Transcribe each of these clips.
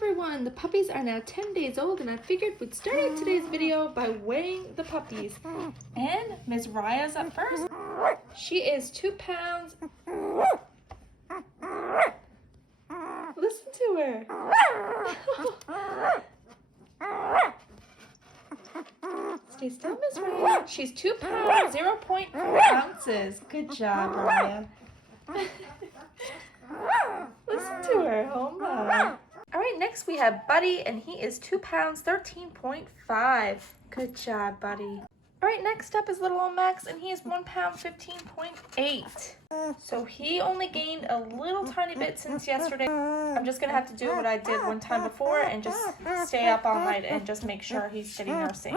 everyone, the puppies are now 10 days old and I figured we'd start out today's video by weighing the puppies. And Miss Raya's up first. She is 2 pounds. Listen to her. Stay still, Miss Raya. She's 2 pounds, 0.4 ounces. Good job, Raya. Listen to her. Oh my. All right, next we have Buddy, and he is 2 pounds, 13.5. Good job, Buddy. All right, next up is little old Max, and he is 1 pound, 15.8. So he only gained a little tiny bit since yesterday. I'm just gonna have to do what I did one time before and just stay up all night and just make sure he's steady nursing.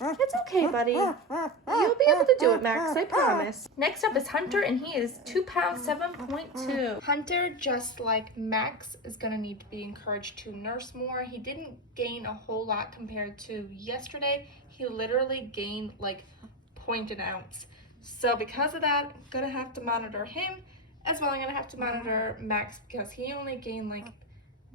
It's okay, buddy. You'll be able to do it, Max, I promise. Next up is Hunter, and he is 2 pounds, 7.2. Hunter, just like Max, is gonna need to be encouraged to nurse more. He didn't gain a whole lot compared to yesterday. He literally gained like 0.1 ounce. So because of that, I'm gonna have to monitor him as well. I'm gonna have to monitor Max because he only gained like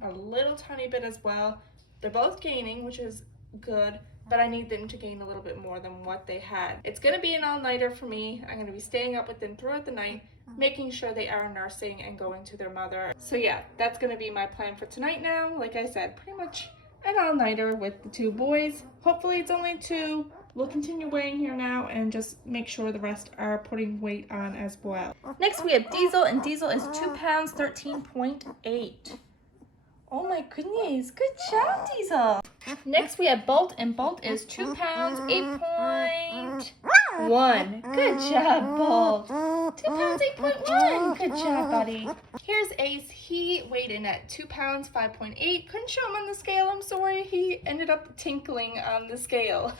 a little tiny bit as well. They're both gaining, which is good, but I need them to gain a little bit more than what they had. It's gonna be an all-nighter for me. I'm gonna be staying up with them throughout the night, making sure they are nursing and going to their mother. So yeah, that's gonna be my plan for tonight now. Like I said, pretty much an all-nighter with the 2 boys. Hopefully it's only 2. We'll continue weighing here now and just make sure the rest are putting weight on as well. Next we have Diesel, and Diesel is 2 pounds, 13.8. Oh my goodness, good job, Diesel. Next we have Bolt, and Bolt is 2 pounds, 8.1. Good job, Bolt. 2 pounds, 8.1. Good job, buddy. Here's Ace. He weighed in at 2 pounds, 5.8. Couldn't show him on the scale, I'm sorry. He ended up tinkling on the scale.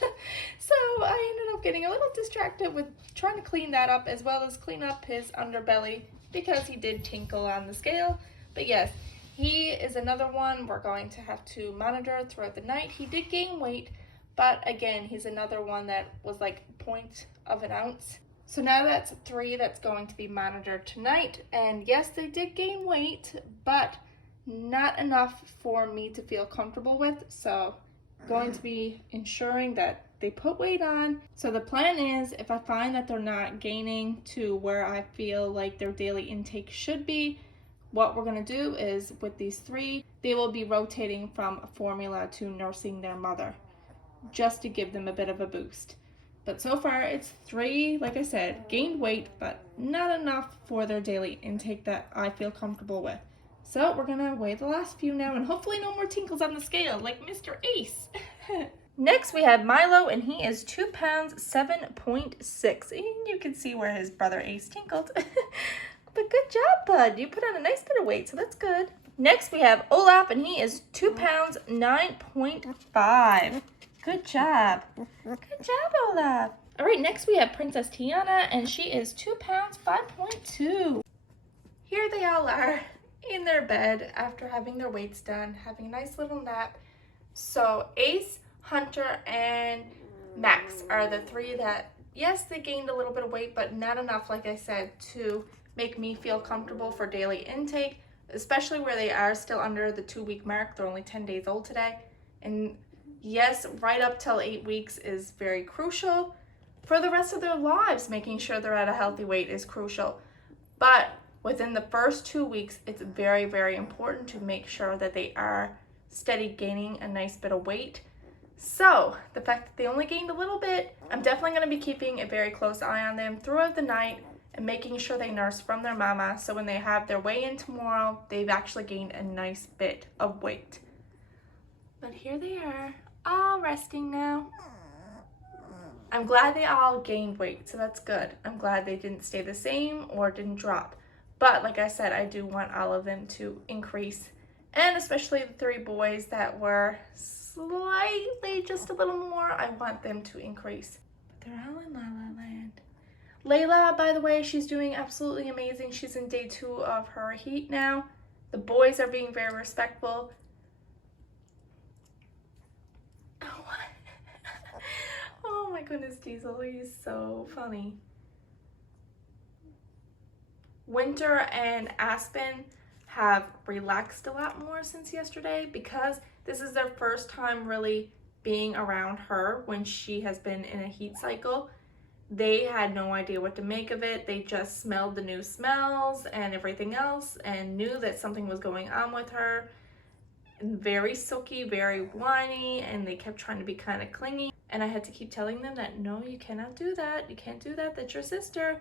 So I ended up getting a little distracted with trying to clean that up as well as clean up his underbelly because he did tinkle on the scale. But yes, he is another one we're going to have to monitor throughout the night. He did gain weight, but again, he's another one that was like 0.1 ounce. So now that's 3 that's going to be monitored tonight. And yes, they did gain weight, but not enough for me to feel comfortable with. So I'm going to be ensuring that they put weight on. So the plan is, if I find that they're not gaining to where I feel like their daily intake should be, what we're going to do is with these 3, they will be rotating from formula to nursing their mother, just to give them a bit of a boost. But so far it's 3, like I said, gained weight, but not enough for their daily intake that I feel comfortable with. So we're gonna weigh the last few now, and hopefully no more tinkles on the scale like Mr. Ace. Next we have Milo, and he is 2 pounds, 7.6. And you can see where his brother Ace tinkled. But good job, bud. You put on a nice bit of weight, so that's good. Next we have Olaf, and he is 2 pounds, 9.5. Good job. Good job, Olaf. All right, next we have Princess Tiana, and she is 2 pounds, 5.2. Here they all are in their bed after having their weights done, having a nice little nap. So Ace, Hunter, and Max are the 3 that, yes, they gained a little bit of weight, but not enough, like I said, to make me feel comfortable for daily intake, especially where they are still under the 2-week mark. They're only 10 days old today. And yes, right up till 8 weeks is very crucial. For the rest of their lives, making sure they're at a healthy weight is crucial. But within the first 2 weeks, it's very, very important to make sure that they are steady gaining a nice bit of weight. So the fact that they only gained a little bit, I'm definitely going to be keeping a very close eye on them throughout the night and making sure they nurse from their mama, so when they have their weigh-in tomorrow, they've actually gained a nice bit of weight. But here they are, all resting now. I'm glad they all gained weight, so that's good. I'm glad they didn't stay the same or didn't drop. But like I said, I do want all of them to increase, and especially the 3 boys that were slightly just a little more, I want them to increase. But they're all in La La Land. Layla, by the way, she's doing absolutely amazing. She's in day 2 of her heat now. The boys are being very respectful. Oh my goodness, Diesel, he's so funny. Winter and Aspen have relaxed a lot more since yesterday because this is their first time really being around her when she has been in a heat cycle. They had no idea what to make of it. They just smelled the new smells and everything else and knew that something was going on with her. Very silky, very whiny, and they kept trying to be kind of clingy. And I had to keep telling them that, no, you cannot do that. You can't do that. That's your sister.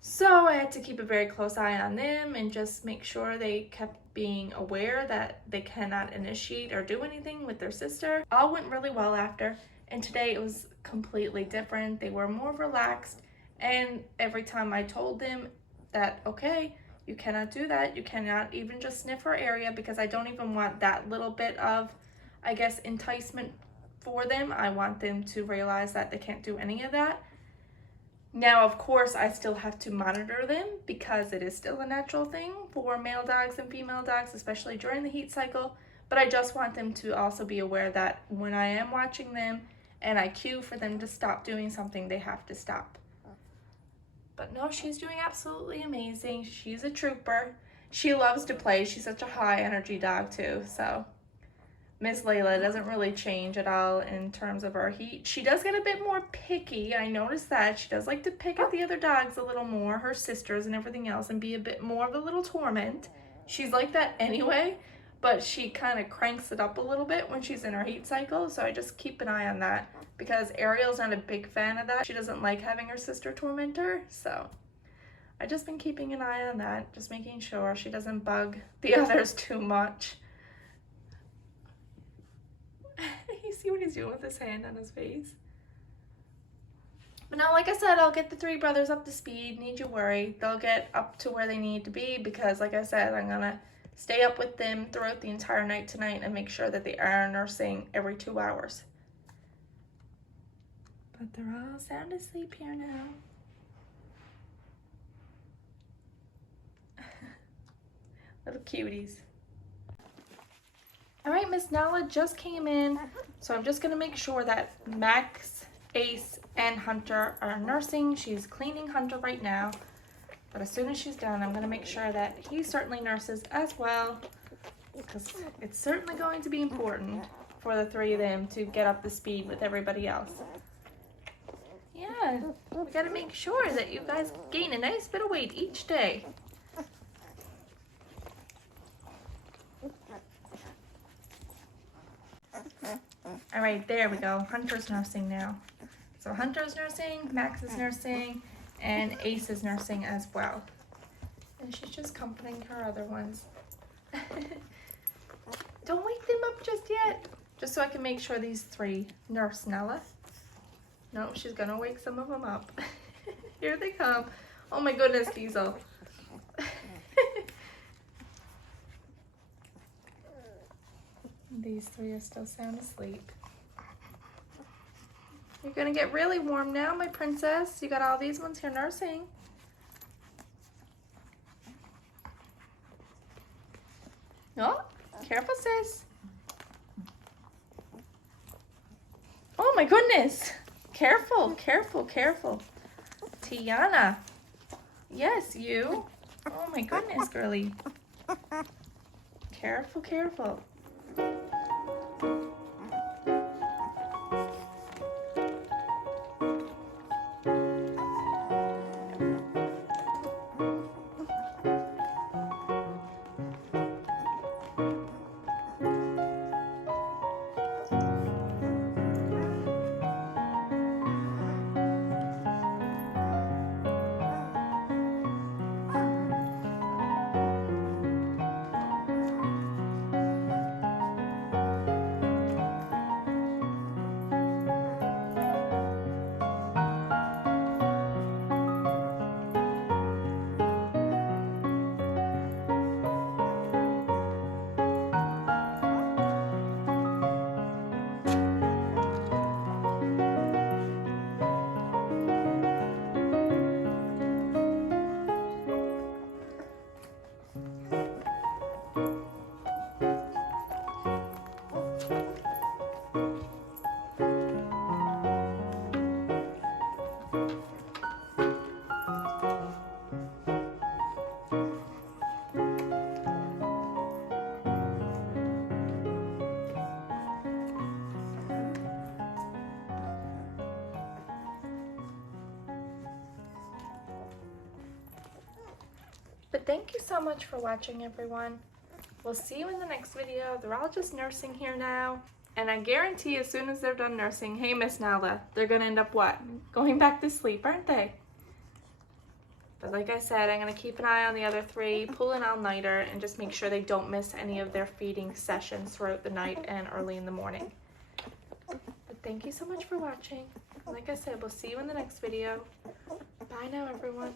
So I had to keep a very close eye on them and just make sure they kept being aware that they cannot initiate or do anything with their sister. All went really well after, and today it was completely different. They were more relaxed, and every time I told them that, okay, you cannot do that, you cannot even just sniff her area, because I don't even want that little bit of, I guess, enticement for them. I want them to realize that they can't do any of that. Now, of course, I still have to monitor them because it is still a natural thing for male dogs and female dogs, especially during the heat cycle. But I just want them to also be aware that when I am watching them and I cue for them to stop doing something, they have to stop. But no, she's doing absolutely amazing. She's a trooper. She loves to play. She's such a high energy dog too, so Miss Layla doesn't really change at all in terms of her heat. She does get a bit more picky. I noticed that. She does like to pick at the other dogs a little more, her sisters and everything else, and be a bit more of a little torment. She's like that anyway, but she kind of cranks it up a little bit when she's in her heat cycle, so I just keep an eye on that because Ariel's not a big fan of that. She doesn't like having her sister torment her, so I've just been keeping an eye on that, just making sure she doesn't bug the others too much. You see what he's doing with his hand on his face? But now, like I said, I'll get the three brothers up to speed. Need you worry. They'll get up to where they need to be because, like I said, I'm going to stay up with them throughout the entire night tonight and make sure that they are nursing every 2 hours. But they're all sound asleep here now. Little cuties. All right, Miss Nala just came in, so I'm just gonna make sure that Max, Ace, and Hunter are nursing. She's cleaning Hunter right now, but as soon as she's done, I'm gonna make sure that he certainly nurses as well, because it's certainly going to be important for the three of them to get up to speed with everybody else. Yeah, we gotta make sure that you guys gain a nice bit of weight each day. All right, there we go. Hunter's nursing now. So Hunter's nursing, Max is nursing, and Ace is nursing as well. And she's just comforting her other ones. Don't wake them up just yet. Just so I can make sure these three nurse Nella. No, she's gonna wake some of them up. Here they come. Oh my goodness, Diesel. These three are still sound asleep. You're gonna get really warm now, my princess. You got all these ones here nursing. Oh, careful, sis. Oh my goodness. Careful, careful, careful. Tiana. Yes, you. Oh my goodness, girly. Careful, careful. thank you so much for watching, everyone. We'll see you in the next video. They're all just nursing here now. And I guarantee as soon as they're done nursing, hey, Miss Nala, they're going to end up what? Going back to sleep, aren't they? But like I said, I'm going to keep an eye on the other 3, pull an all-nighter, and just make sure they don't miss any of their feeding sessions throughout the night and early in the morning. But thank you so much for watching. Like I said, we'll see you in the next video. Bye now, everyone.